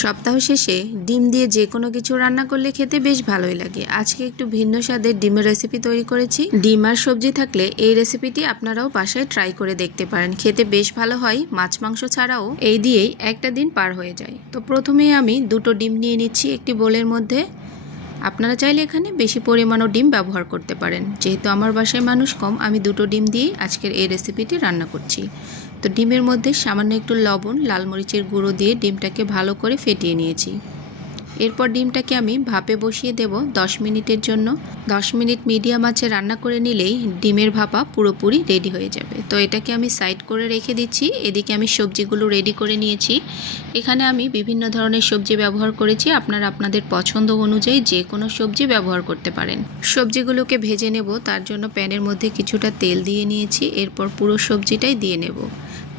সপ্তাহ শেষে ডিম দিয়ে যে কোনো কিছু রান্না করলে খেতে বেশ ভালোই লাগে। আজকে একটু ভিন্ন স্বাদের ডিমের রেসিপি তৈরি করেছি। ডিম আর সবজি থাকলে এই রেসিপিটি আপনারাও বাসায় ট্রাই করে দেখতে পারেন। খেতে বেশ ভালো হয়, মাছ মাংস ছাড়াও এই দিয়েই একটা দিন পার হয়ে যায়। তো প্রথমেই আমি দুটো ডিম নিয়ে নিচ্ছি একটি বোলের মধ্যে। আপনারা চাইলে এখানে বেশি পরিমাণও ডিম ব্যবহার করতে পারেন। যেহেতু আমার বাসায় মানুষ কম, আমি দুটো ডিম দিয়েই আজকের এই রেসিপিটি রান্না করছি। তো ডিমের মধ্যে সামান্য একটু লবণ, লাল মরিচের গুঁড়ো দিয়ে ডিমটাকে ভালো করে ফেটিয়ে নিয়েছি। এরপর ডিমটাকে আমি ভাপে বসিয়ে দেব 10 মিনিটের জন্য। 10 মিনিট মিডিয়াম আঁচে রান্না করে নিলেই ডিমের ভাপা পুরোপুরি রেডি হয়ে যাবে। তো এটাকে আমি সাইড করে রেখে দিচ্ছি। এদিকে আমি সবজিগুলো রেডি করে নিয়েছি। এখানে আমি বিভিন্ন ধরনের সবজি ব্যবহার করেছি। আপনারা আপনাদের পছন্দ অনুযায়ী যে কোনো সবজি ব্যবহার করতে পারেন। সবজিগুলোকে ভেজে নেব, তার জন্য প্যানের মধ্যে কিছুটা তেল দিয়ে নিয়েছি। এরপর পুরো সবজিটাই দিয়ে নেব।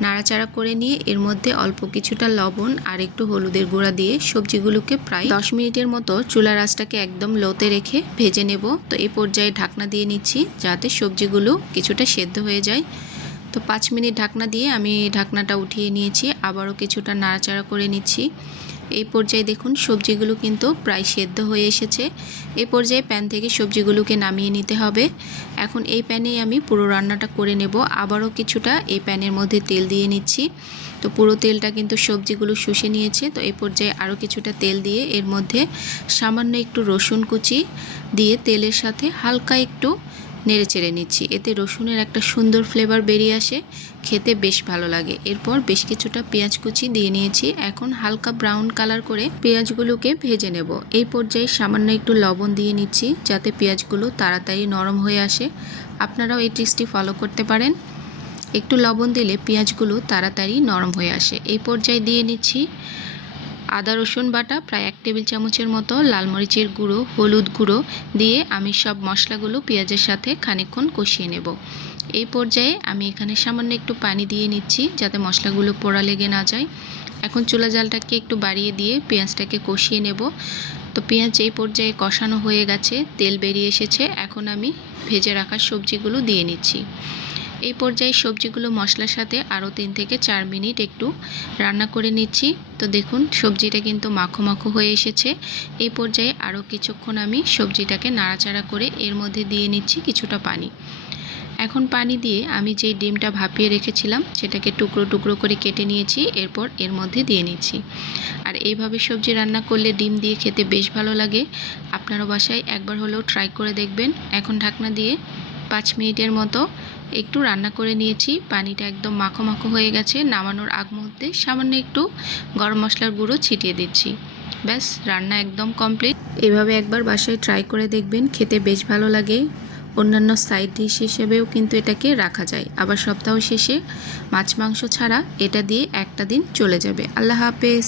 নাড়াচাড়া করে নিয়ে এর মধ্যে অল্প কিছুটা লবণ আর একটু হলুদের গুঁড়া দিয়ে সবজিগুলোকে প্রায় 10 মিনিটের মতো চুলার আঁচটাকে একদম লোতে রেখে ভেজে নেব। তো এই পর্যায়ে ঢাকনা দিয়ে নিচ্ছি যাতে সবজিগুলো কিছুটা সেদ্ধ হয়ে যায়। তো 5 মিনিট ঢাকনা দিয়ে আমি ঢাকনাটা উঠিয়ে নিয়েছি। আবারও কিছুটা নাড়াচাড়া করে নিচ্ছি। এই পর্যায়ে দেখুন সবজিগুলো কিন্তু প্রায় সেদ্ধ হয়ে এসেছে। এই পর্যায়ে প্যান থেকে সবজিগুলোকে নামিয়ে নিতে হবে। এখন এই প্যানেই আমি পুরো রান্নাটা করে নেব। আবারও কিছুটা এই প্যানের মধ্যে তেল দিয়ে নিচ্ছি। তো পুরো তেলটা কিন্তু সবজিগুলো শুষে নিয়েছে। তো এই পর্যায়ে আরও কিছুটা তেল দিয়ে এর মধ্যে সামান্য একটু রসুন কুচি দিয়ে তেলের সাথে হালকা একটু নেড়ে চেড়ে নিচ্ছি। এতে রসুনের একটা সুন্দর ফ্লেভার বেরিয়ে আসে, খেতে বেশ ভালো লাগে। এরপর বেশ কিছুটা পেঁয়াজ কুচি দিয়ে নিয়েছি। এখন হালকা ব্রাউন কালার করে পেঁয়াজগুলোকে ভেজে নেব। এই পর্যায়ে সামান্য একটু লবণ দিয়ে নিচ্ছি যাতে পেঁয়াজগুলো তাড়াতাড়ি নরম হয়ে আসে। আপনারাও এই ট্রিক্সটি ফলো করতে পারেন। একটু লবণ দিলে পেঁয়াজগুলো তাড়াতাড়ি নরম হয়ে আসে। এই পর্যায়ে দিয়ে নিচ্ছি আদা রসুন বাটা প্রায় 1 টেবিল চামচের মতো, লাল মরিচের গুঁড়ো, হলুদ গুঁড়ো দিয়ে আমি সব মশলাগুলো পেঁয়াজের সাথে খানিকক্ষণ কষিয়ে নেব। এই পর্যায়ে আমি এখানে সামান্য একটু পানি দিয়ে নিচ্ছি যাতে মশলাগুলো পোড়া লেগে না যায়। এখন চুলা জালটাকে একটু বাড়িয়ে দিয়ে পেঁয়াজটাকে কষিয়ে নেব। তো পেঁয়াজ এই পর্যায়ে কষানো হয়ে গেছে, তেল বেরিয়ে এসেছে। এখন আমি ভেজে রাখা সবজিগুলো দিয়ে নিচ্ছি। এই পর্যায়ে সবজিগুলো মশলার সাথে আরও 3 থেকে 4 মিনিট একটু রান্না করে নিচ্ছি। তো দেখুন সবজিটা কিন্তু মাখো মাখো হয়ে এসেছে। এই পর্যায়ে আরও কিছুক্ষণ আমি সবজিটাকে নাড়াচাড়া করে এর মধ্যে দিয়ে নিচ্ছি কিছুটা পানি। এখন পানি দিয়ে আমি যেই ডিমটা ভাপিয়ে রেখেছিলাম সেটাকে টুকরো টুকরো করে কেটে নিয়েছি। এরপর এর মধ্যে দিয়ে নিচ্ছি। আর এইভাবে সবজি রান্না করলে ডিম দিয়ে খেতে বেশ ভালো লাগে। আপনারা বাসায় একবার হলেও ট্রাই করে দেখবেন। এখন ঢাকনা দিয়ে 5 মিনিটের মতো একটু রান্না করে নিয়েছি। পানিটা একদম মাখো মাখো হয়ে গেছে। নামানোর আগ মুহূর্তে সামান্য একটু গরম মশলার গুঁড়ো ছিটিয়ে দিচ্ছি। ব্যাস, রান্না একদম কমপ্লিট। এভাবে একবার বাসায় ট্রাই করে দেখবেন, খেতে বেশ ভালো লাগে। অন্যান্য সাইড ডিশ হিসেবেও কিন্তু এটাকে রাখা যায়। আবার সপ্তাহ শেষে মাছ মাংস ছাড়া এটা দিয়ে একটা দিন চলে যাবে। আল্লাহ হাফেজ।